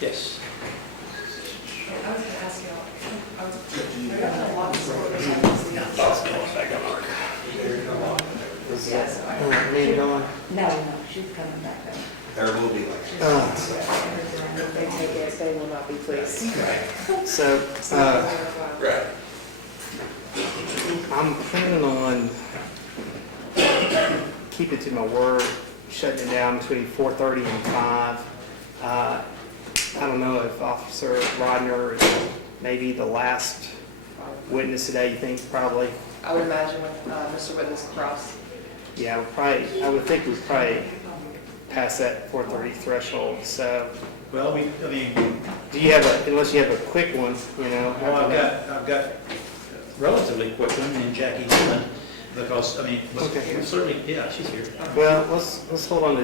Yes. I was going to ask you, I was going to lock the door. Yes. Me going? No, she's coming back up. There will be like. They take it, they will not be pleased. So, Right. I'm planning on keeping to my word, shutting it down between 4:30 and 5. I don't know if Officer Rodner is maybe the last witness today, you think, probably? I would imagine with Mr. Witness across. Yeah, I would think we'd probably pass that 4:30 threshold, so. Well, Do you have unless you have a quick one, you know? well, I've got relatively quick one in Jackie Dillon, because, Okay. certainly, yeah, she's here. Well, let's hold on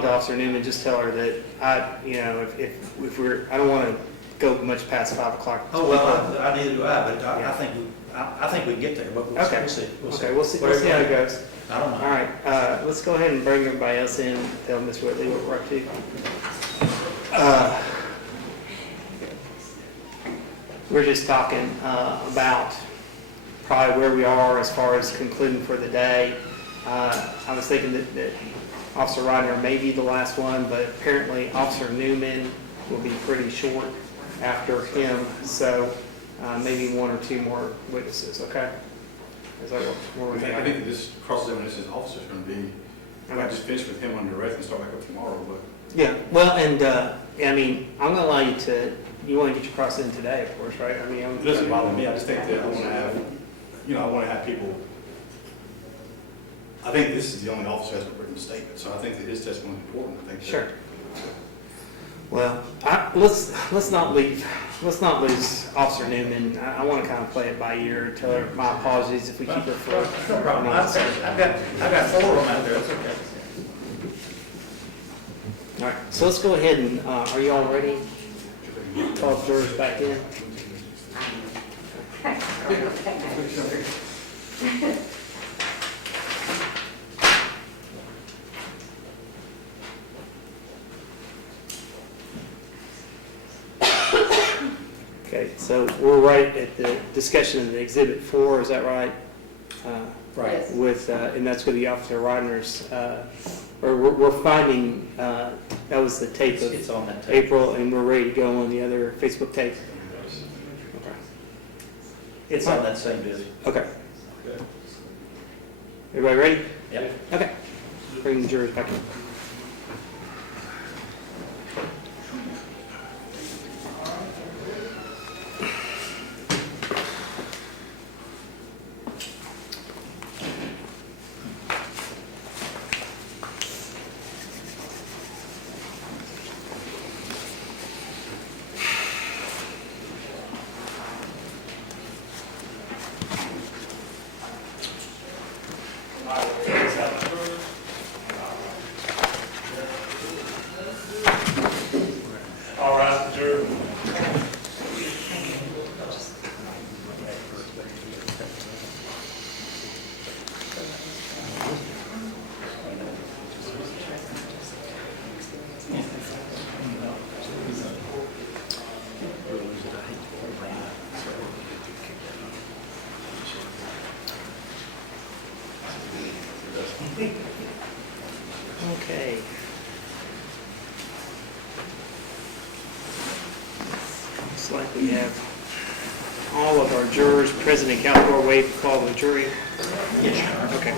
to Officer Newman, just tell her that if I don't want to go much past 5 o'clock. Oh, well, I neither do I, but Yeah. I think we can get there, but we'll Okay. see. Okay, we'll see how it goes. I don't All know. right, let's go ahead and bring everybody else in, tell Ms. Whitley what we're up to. We're just talking about probably where we are as far as concluding for the day. I was thinking that Officer Rodner may be the last one, but apparently Officer Newman will be pretty short after him, so maybe one or two more witnesses, okay? Is that what we're I thinking? think that this cross-examination officer is going to be, I just finish with him under arrest and start back up tomorrow, but Yeah, well, and, I'm gonna allow you to, you wanna get your cross in today, of course, right? it doesn't bother me. I just think that I want to have, I want to have people, I think this is the only officer who has a written statement, so I think that his testimony is important. I think that- Sure. Well, let's not lose Officer Newman. I wanna kind of play it by ear, tell her my apologies if we keep her for. No problem. I've got 4 of them out there, that's okay. All right, so let's go ahead and, are you all ready? Call the jurors back in. Okay, so we're right at the discussion of the Exhibit 4, is that right? Right. Yes. With, and that's going to be Officer Rodner's, or we're finding, that was the tape of It's on that tape. April, and we're ready to go on the other Facebook tape. Okay. It's on that same video. Okay. Everybody ready? Yeah. Okay. Bring the jurors back in. All right, sure. Okay. Looks like we have all of our jurors present in Caldor. Waive the call of the jury. Yes. Okay.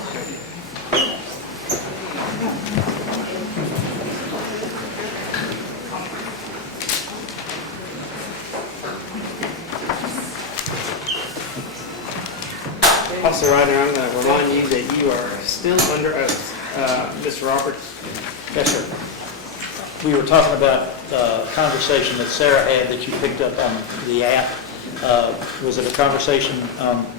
Officer Ryder, I'm going to remind you that you are still under oath. Mr. Roberts? Yes, sir. We were talking about the conversation that Sarah had that you picked up on the app. Was it a conversation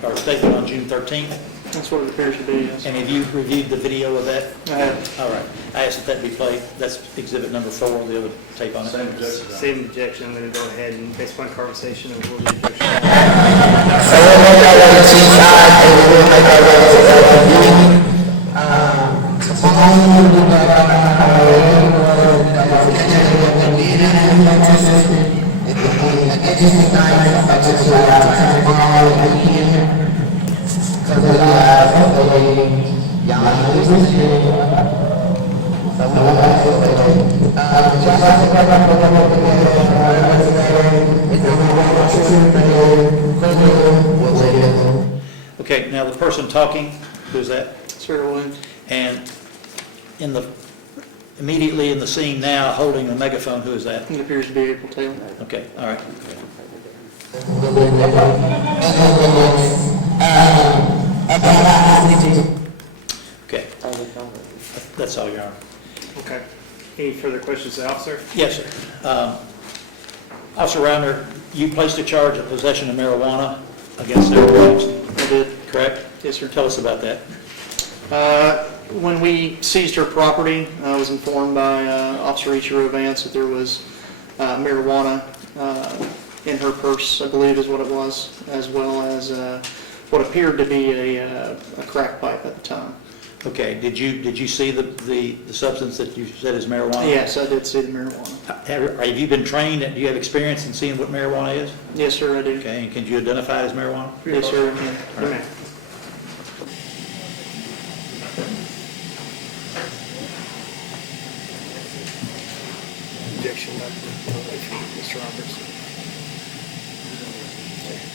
or statement on June 13th? That's what it appears to be, yes. And have you reviewed the video of that? I have. All right. I asked that that be played. That's exhibit number 4, the other tape on it. Same objection. Same objection. I'm going to go ahead and, based upon conversation, and we'll the objection. So we'll make our way to Seaside, and then we'll make our way to LID. Supposedly, Okay, now the person talking, who's that? Sir Williams? And immediately in the scene now, holding a megaphone, who is that? It appears to be April Taylor. Okay, all right. Okay, that's all, Your Honor. Okay. Any further questions, officer? Yes, sir. Officer Reiner, you placed a charge of possession of marijuana against Sarah Williams, I did. correct? Yes, sir. Tell us about that. When we seized her property, I was informed by Officer Ichiro Vance that there was marijuana in her purse, I believe is what it was, as well as what appeared to be a crack pipe at the time. Okay, did you see the substance that you said is marijuana? Yes, I did see the marijuana. Have you been trained, and do you have experience in seeing what marijuana is? Yes, sir, I do. Okay, and can you identify it as marijuana? Yes, sir. All right. Objection, Mr. Roberts.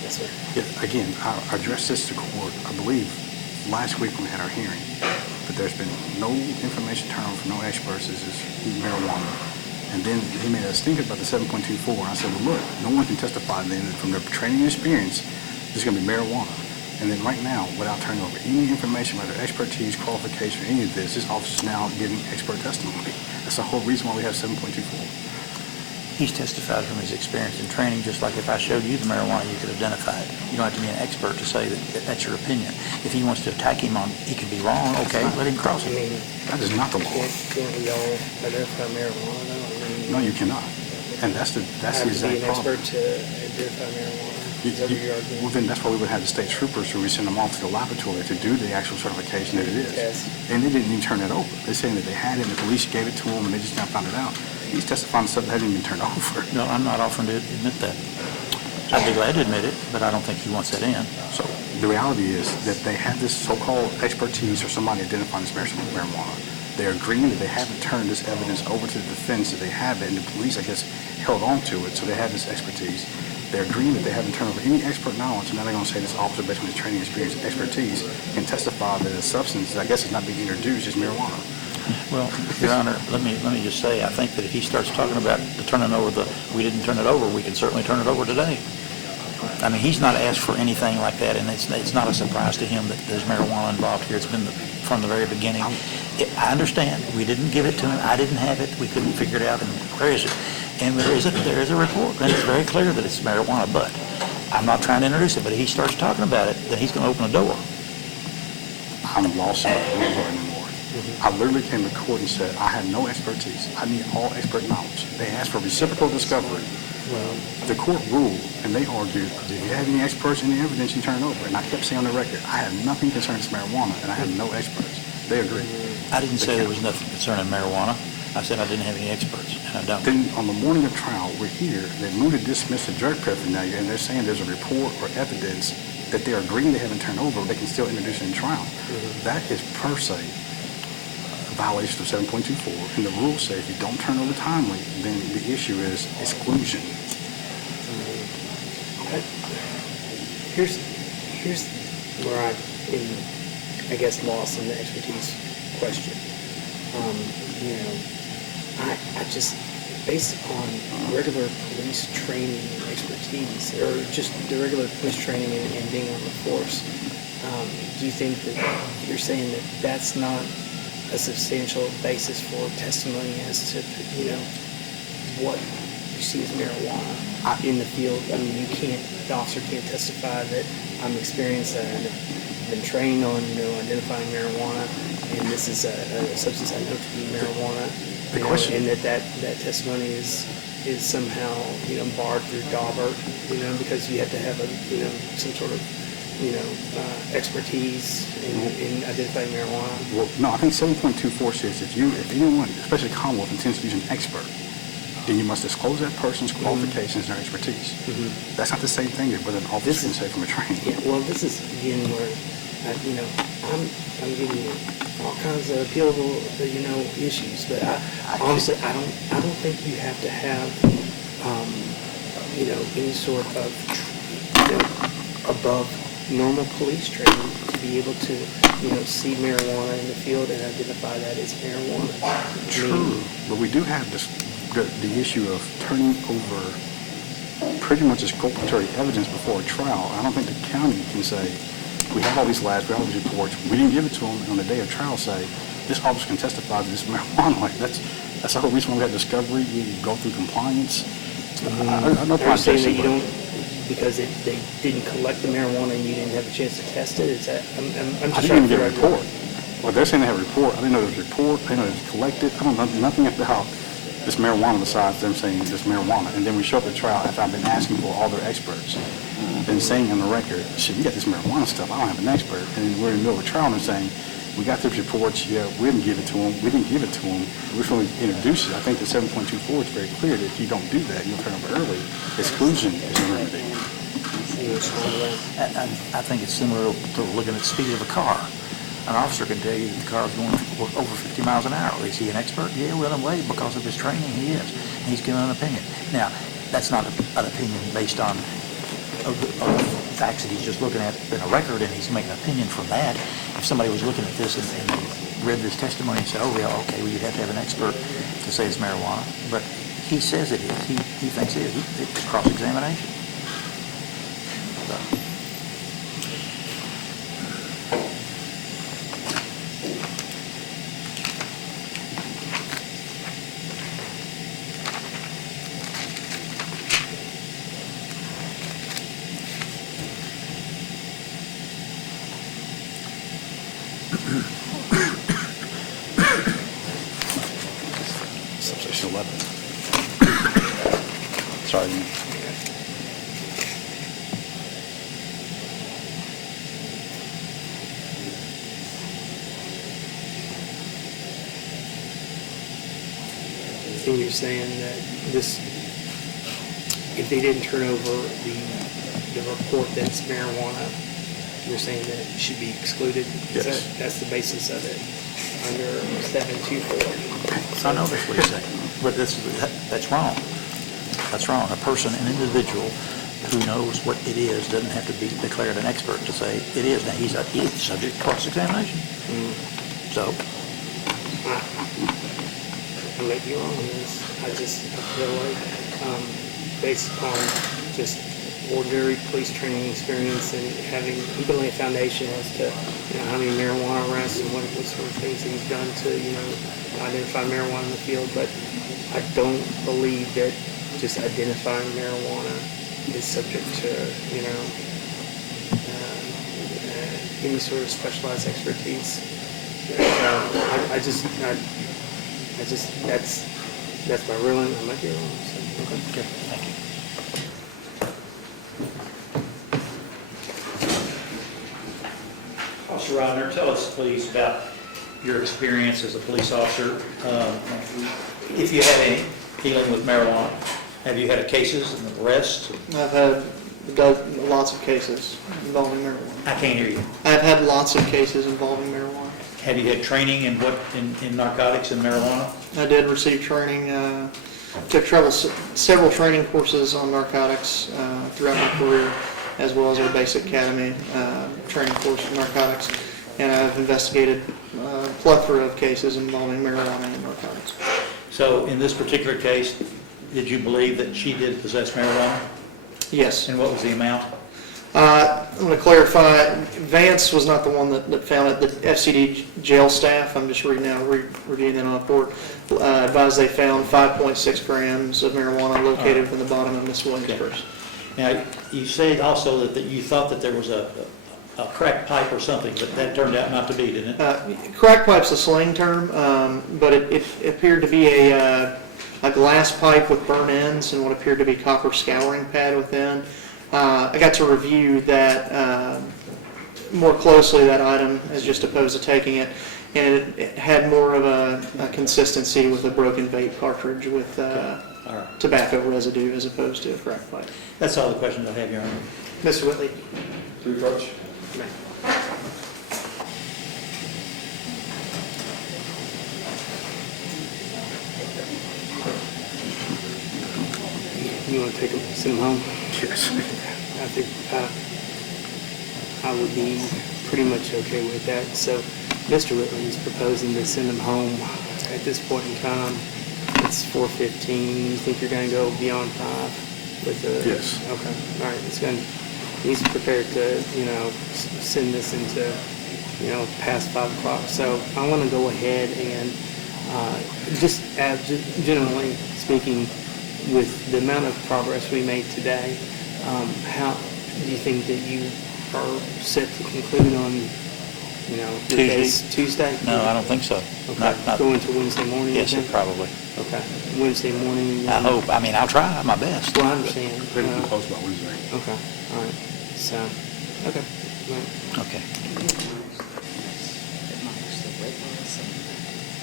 Yes, sir. Yeah, again, I addressed this to court, I believe, last week when we had our hearing, but there's been no information turned over from no experts, this is marijuana. And then he made a statement about the 7.24, and I said, well, look, no one can testify then that from their training and experience, this is going to be marijuana. And then right now, without turning over any information about their expertise, qualification, or any of this officer's now giving expert testimony. That's the whole reason why we have 7.24. He's testified from his experience and training, just like if I showed you the marijuana, you could identify it. You don't have to be an expert to say that that's your opinion. If he wants to attack him on, he could be wrong, okay, let him cross it. That is not the law. Can't we all identify marijuana though? No, you cannot. And that's the exact problem. to identify marijuana. Well, then that's why we would have the state troopers who we send them off to the laboratory to do the actual certification that it is. Yes. And they didn't even turn it over. They're saying that they had it and the police gave it to them and they just now found it out. He's testifying to stuff that hasn't even been turned over. No, I'm not offering to admit that. I'd be glad to admit it, but I don't think he wants that in. So the reality is that they have this so-called expertise or somebody identifying this marijuana. They're agreeing that they haven't turned this evidence over to the defense, that they have it, and the police, I guess, held on to it, so they have this expertise. They're agreeing that they haven't turned over any expert knowledge, and now they're going to say this officer, based on his training, experience, and expertise, can testify that a substance that I guess is not being introduced is marijuana. Well, Your Honor, let me just say, I think that if he starts talking about the turning over we didn't turn it over, we can certainly turn it over today. I mean, he's not asked for anything like that, and it's not a surprise to him that there's marijuana involved here. It's been from the very beginning. I understand. We didn't give it to him. I didn't have it. We couldn't figure it out. And where is it? And there is a report, and it's very clear that it's marijuana. But I'm not trying to introduce it. But if he starts talking about it, then he's going to open a door. I'm lost in the rules anymore. I literally came to court and said, I have no expertise. I need all expert knowledge. They asked for reciprocal discovery. The court ruled, and they argued, do you have any experts, any evidence you turn over? And I kept saying on the record, I have nothing concerning this marijuana, and I have no experts. They agreed. I didn't say there was nothing concerning marijuana. I said I didn't have any experts, and I don't. Then on the morning of trial, we're here, they moved to dismiss the drug paraphernalia, and they're saying there's a report or evidence that they're agreeing they haven't turned over, they can still introduce it in trial. That is per se a violation of 7.24, and the rules say if you don't turn over timely, then the issue is exclusion. Here's where I'm, I guess, lost in the expertise question. I just, based upon regular police training and expertise, or just the regular police training and being on the force, do you think that you're saying that that's not a substantial basis for testimony as to, what you see as marijuana in the field? I mean, the officer can't testify that I'm experienced and I've been trained on, identifying marijuana, and this is a substance I know to be marijuana. And that testimony is somehow, barred through Daubert, because you have to have some sort of, expertise in identifying marijuana. Well, no, I think 7.24 says if anyone, especially Commonwealth, intends to use an expert, then you must disclose that person's qualifications and their expertise. That's not the same thing as what an officer can say from a training. Yeah, well, this is again where, I'm giving you all kinds of appealable, issues, but honestly, I don't think you have to have, any sort of, above normal police training to be able to, see marijuana in the field and identify that as marijuana. True, but we do have the issue of turning over pretty much exculpatory evidence before a trial. I don't think the county can say, we have all these labs, we have all these reports, we didn't give it to them on the day of trial, say, this officer can testify to this marijuana. Like, that's the whole reason why we have discovery, we go through compliance. I know Are you saying that you don't, because they didn't collect the marijuana and you didn't have a chance to test it? Is that, I'm I just didn't trying to even get a figure out. report. Well, they're saying they have a report. I didn't know there was a report. I didn't know it was collected. I don't know nothing about this marijuana besides them saying this marijuana. And then we show up at trial after I've been asking for all their experts. Been saying on the record, shit, you got this marijuana stuff. I don't have an expert. And then we're in the middle of a trial and they're saying, we got those reports. Yeah, we didn't give it to them. We didn't give it to them. We're going to introduce it. I think the 7.24 is very clear that if you don't do that, you'll turn over early. Exclusion is a remedy. I think it's similar to looking at the speed of a car. An officer can tell you that the car is going over 50 miles an hour. Is he an expert? Yeah, well, in a way, because of his training, he is. He's giving an opinion. Now, that's not an opinion based on of facts that he's just looking at in a record, and he's making an opinion from that. If somebody was looking at this and read this testimony and said, oh, yeah, okay, well, you'd have to have an expert to say it's marijuana. But he says it is. He thinks it is. It's cross-examination. So. Subsection 11. Sorry. And you're saying that this, if they didn't turn over the report that's marijuana, you're saying that it should be excluded? Is Yes. That's the basis of it, under 724? I know that's what he's saying, but that's wrong. That's wrong. A person, an individual who knows what it is doesn't have to be declared an expert to say it is. Now, he's subject to cross-examination. So, I may be wrong on this. I feel like, based upon just ordinary police training experience and building a foundation as to, how many marijuana arrests and what sort of things he's done to, identify marijuana in the field. But I don't believe that just identifying marijuana is subject to, any sort of specialized expertise. That's my ruling. I might be wrong. So, okay, thank you. Officer Rodner, tell us please about your experience as a police officer. If you have any dealing with marijuana, have you had cases and arrests? I've had lots of cases involving marijuana. I can't hear you. I've had lots of cases involving marijuana. Have you had training in narcotics and marijuana? I did receive training, took several training courses on narcotics throughout my career, as well as our basic academy training course for narcotics. And I've investigated a plethora of cases involving marijuana and narcotics. So in this particular case, did you believe that she did possess marijuana? Yes. And what was the amount? I'm going to clarify, Vance was not the one that found it. The FCD jail staff, I'm just reading that on the report, advised they found 5.6 grams of marijuana located within the bottom of Miss Williams' purse. Now, you said also that you thought that there was a crack pipe or something, but that turned out not to be, didn't it? Crack pipe's a slang term, but it appeared to be a glass pipe with burn ends and what appeared to be copper scouring pad within. I got to review that more closely, that item, as just opposed to taking it, and it had more of a consistency with a broken vape cartridge with All right. tobacco residue as opposed to a crack pipe. That's all the questions I have, Your Honor. Mr. Whitley? To approach. You want to take them, send them home? Yes. I think I would be pretty much okay with that. So Mr. Whitley is proposing to send them home at this point in time. It's 4:15. You think you're going to go beyond 5 with the? Yes. Okay. All right. He's prepared to, send this into, past 5 o'clock. So I want to go ahead and just generally speaking, with the amount of progress we made today, how do you think that you are set to conclude on, the case Tuesday? No, I don't think so. Okay, Not- go into Wednesday morning? you Yes, think? probably. Okay, Wednesday morning? I hope, I'll try my best. Well, I understand. Pretty close by Wednesday. Okay, all right, so, okay. All right. Okay.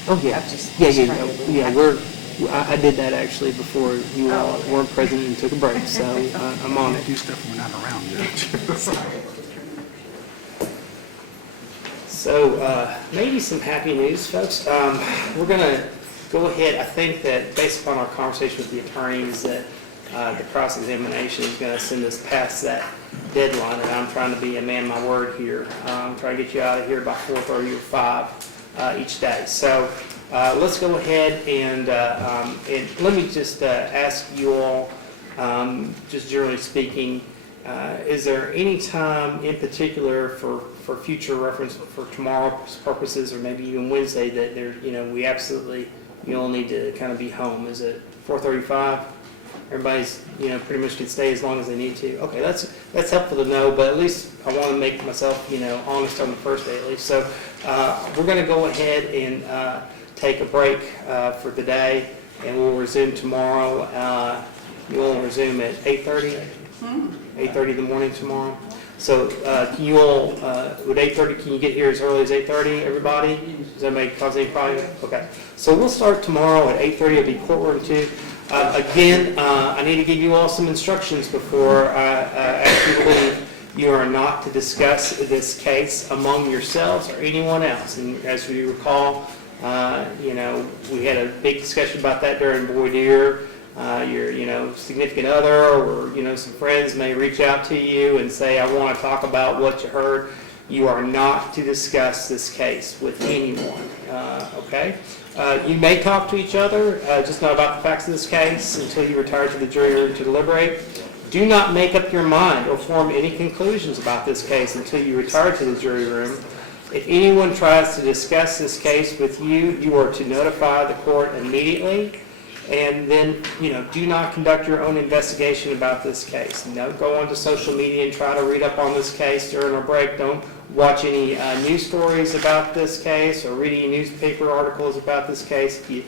Oh, yeah, I did that actually before you all weren't present and took a break, so I'm on it. Do stuff when we're not around, Judge. So maybe some happy news, folks. We're going to go ahead. I think that based upon our conversation with the attorneys that the cross-examination is going to send us past that deadline, and I'm trying to be a man of my word here. I'm trying to get you out of here by 4:30 or 5 each day. So let's go ahead and let me just ask you all, just generally speaking, is there any time in particular for future reference for tomorrow's purposes or maybe even Wednesday that there, we absolutely, you all need to kind of be home? Is it 4:35? Everybody's, pretty much can stay as long as they need to. Okay, that's helpful to know, but at least I want to make myself, honest on the first day at least. So we're going to go ahead and take a break for the day, and we'll resume tomorrow. You all resume at 8:30? 8:30 in the morning tomorrow. So can you all, would 8:30, can you get here as early as 8:30, everybody? Does that cause any problem? Okay. So we'll start tomorrow at 8:30. It'll be courtroom 2. Again, I need to give you all some instructions before I ask you to leave. You are not to discuss this case among yourselves or anyone else. And as we recall, we had a big discussion about that during voir dire. Your, significant other or, some friends may reach out to you and say, I want to talk about what you heard. You are not to discuss this case with anyone, okay? You may talk to each other, just not about the facts of this case until you retire to the jury room to deliberate. Do not make up your mind or form any conclusions about this case until you retire to the jury room. If anyone tries to discuss this case with you, you are to notify the court immediately. And then, do not conduct your own investigation about this case. Don't go onto social media and try to read up on this case during our break. Don't watch any news stories about this case or read any newspaper articles about this case. If you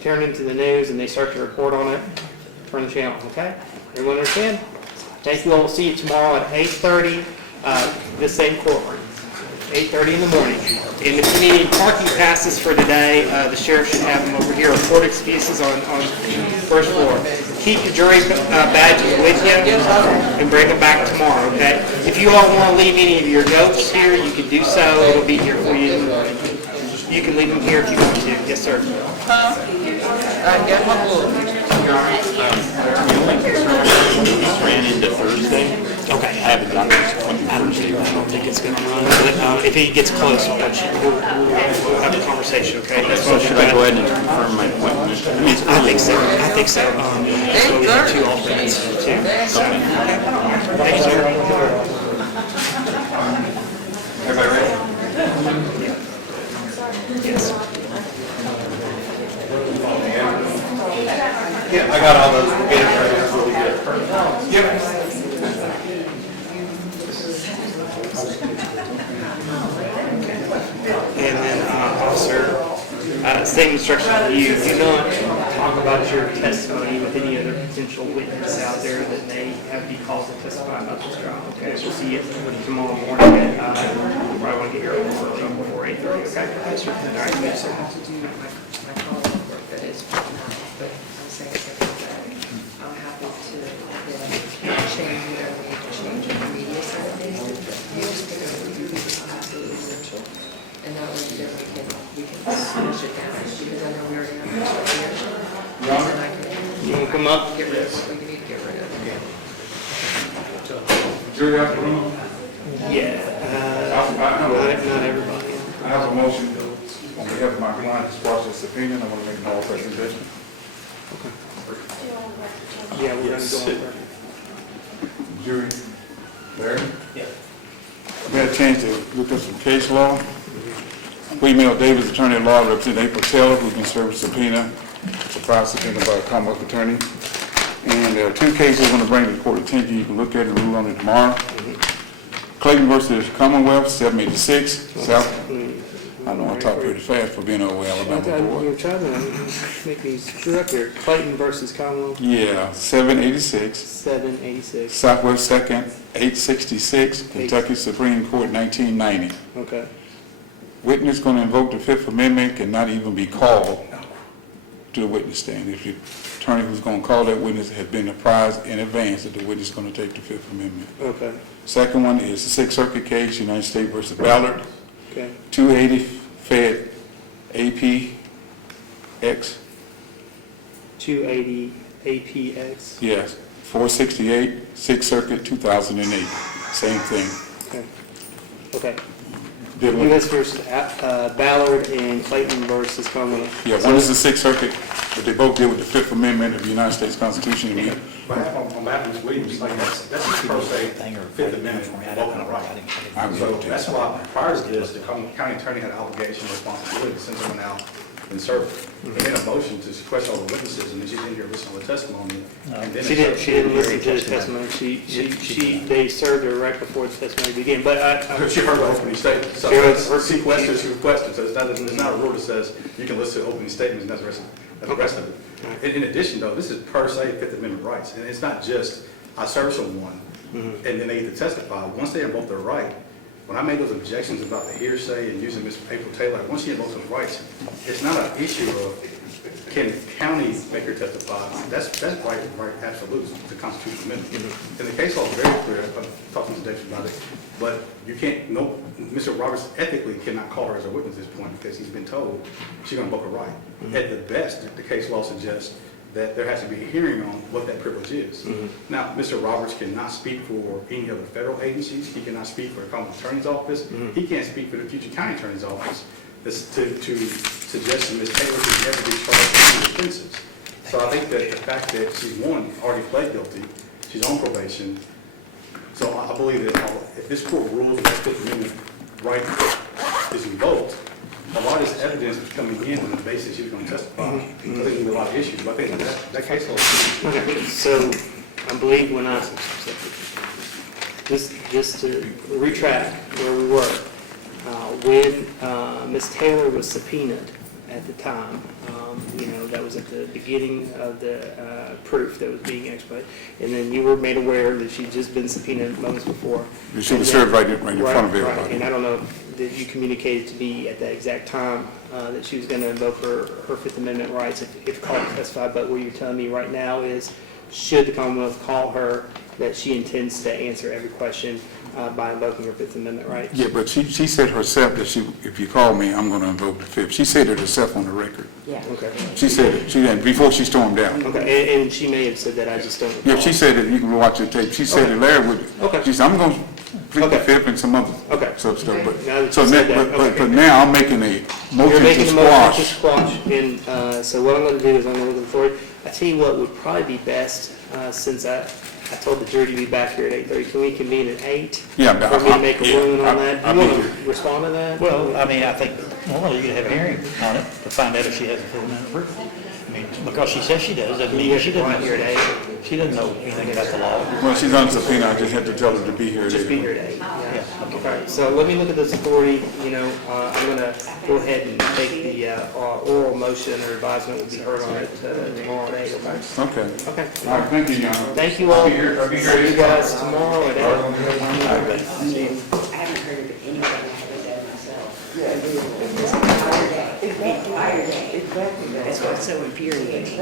turn into the news and they start to report on it, turn the channel, okay? Everyone understand? Thank you all. We'll see you tomorrow at 8:30, this same courtroom. 8:30 in the morning. And if you need parking passes for today, the sheriff should have them over here, or court excuses on the first floor. Keep your jury badges with you and bring them back tomorrow, okay? If you all want to leave any of your notes here, you can do so. It'll be here for you. You can leave them here if you want to. Yes, sir. I got my book. Ran into Thursday. Okay, I haven't done this. I don't think it's going to run. But if he gets close, we'll have a conversation, okay? That's So should I go ahead and confirm my appointment? I mean, it's I early. think so. So we have 2 alternates, too. So, okay. Thank you, sir. Everybody ready? Yes. Yeah, I got all those. We'll get it right here. Really good. Yep. And then, officer, same instruction to you. Do not talk about your testimony with any other potential witness out there that may have be called to testify about this trial. Okay, we'll see you tomorrow morning. You probably want to get here a little early before 8:30. Okay. All right. Yes, sir. come up? Get rid of, we need to get rid of. Jury out the room. Yeah, not everybody. I have a motion on behalf of my client to squash this subpoena, and I want to make an oral presentation. Yeah, we're gonna go on there. Jury, Larry? Yeah. We had a chance to look up some case law. We emailed Davis Attorney at Law representing April Taylor, who's been served a subpoena, surprise subpoena by a Commonwealth attorney. And there are two cases I'm going to bring to the court attention. You can look at it and rule on it tomorrow. Clayton versus Commonwealth, 786, South. I know I talk pretty fast for being over Alabama board. You're trying to make me screw up here. Clayton versus Commonwealth, Yeah, 786, 786. Southwest 2nd, 866, Kentucky Supreme Court, 1990. Okay. Witness going to invoke the Fifth Amendment cannot even be called to the witness stand if the attorney who's going to call that witness has been apprised in advance that the witness is going to take the Fifth Amendment. Okay. Second one is the Sixth Circuit case, United States versus Ballard, Okay. 280 Fed APX, 280 APX. yes, 468, Sixth Circuit, 2008, same thing. Okay. Okay. Dealing with- U.S. versus Ballard and Clayton versus Commonwealth. Yeah, one is the Sixth Circuit, but they both deal with the Fifth Amendment of the United States Constitution. And On behalf of Ms. Williams, like that's a per se Fifth Amendment invoking a right. So that's why prior to this, the county attorney had an obligation and responsibility to send someone out and serve. They made a motion to sequester all the witnesses, and then she's in here listening to the testimony. And then She didn't listen to the testimony. They served her right before the testimony began, but She heard the opening statement. So She heard- her sequester, she requested, so it's not a rule that says you can listen to opening statements and that's the rest of it. In addition, though, this is per se Fifth Amendment rights, and it's not just I serve someone and then they get to testify. Once they invoke their right, when I made those objections about the hearsay and using Ms. April Taylor, once she invokes those rights, it's not an issue of can county make her testify. That's right, absolute, the constitutional amendment. And the case law is very clear. I've talked to Mr. Davis about it, but you can't. No, Mr. Roberts ethically cannot call her as a witness at this point because he's been told she's going to invoke a right. At the best, the case law suggests that there has to be a hearing on what that privilege is. Now, Mr. Roberts cannot speak for any other federal agencies. He cannot speak for the common attorney's office. He can't speak for the future county attorney's office to suggest that Ms. Taylor could never be charged with any offenses. So I think that the fact that she's already pled guilty, she's on probation. So I believe that if this court rules that Fifth Amendment right is invoked, a lot of this evidence is coming in on the basis she was going to testify. I think there's going to be a lot of issues, but I think that case law is okay. So I believe when I just to retract where we were, when Ms. Taylor was subpoenaed at the time, that was at the beginning of the proof that was being expedited, and then you were made aware that she'd just been subpoenaed moments before. she was served right in front of everybody. Right, and I don't know that you communicated to me at that exact time that she was going to invoke her Fifth Amendment rights if called to testify, but what you're telling me right now is, should the Commonwealth call her, that she intends to answer every question by invoking her Fifth Amendment rights? Yeah, but she said herself that if you call me, I'm going to invoke the Fifth. She said it herself on the record. Yeah. Okay. She said it before she stormed out. Okay, and she may have said that, I just don't recall. Yeah, she said it. You can watch the tape. She said that Larry would. Okay. She said, I'm going to plead the Fifth and some other Okay. stuff. Now But that so you said that, but now I'm making a motion You're making to a motion to squash. squash, and so what I'm going to do is I'm going to look at the authority. I tell you what would probably be best, since I told the jury to be back here at 8:30. Can we convene at 8? Yeah, For me to make a ruling on that? I'll You be want here. to respond to that? Well, I mean, I think, normally you could have a hearing on it to find out if she has a Fifth Amendment approval. I mean, because she says she does, doesn't mean she doesn't. Right here at 8. She doesn't know anything about the law. Well, she's on subpoena. I just had to tell her to be here. Just be here at 8. Yeah. Okay, so let me look at this authority. I'm going to go ahead and take the oral motion or advisement will be heard on it tomorrow at 8, okay? Okay. Okay. All right. Thank you, Your Honor. Thank you all. I'll be here at See you guys tomorrow at 8. I haven't heard of anything I haven't done myself. It's an entire day. It's an entire day. That's what's so infuriating.